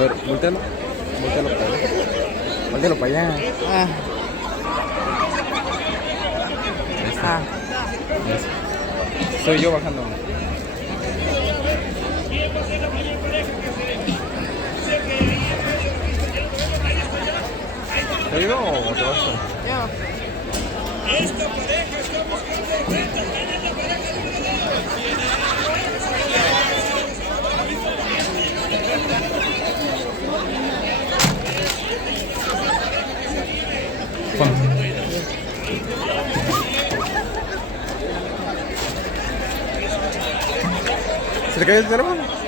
A ver, voltealo. Voltealo para allá. Voltealo para allá. Ah, Ahí está. ah. Eso. Soy yo bajando. ¿Te ayudo o te vas tú? Yo. Juan. ¿Se te cayó el teléfono?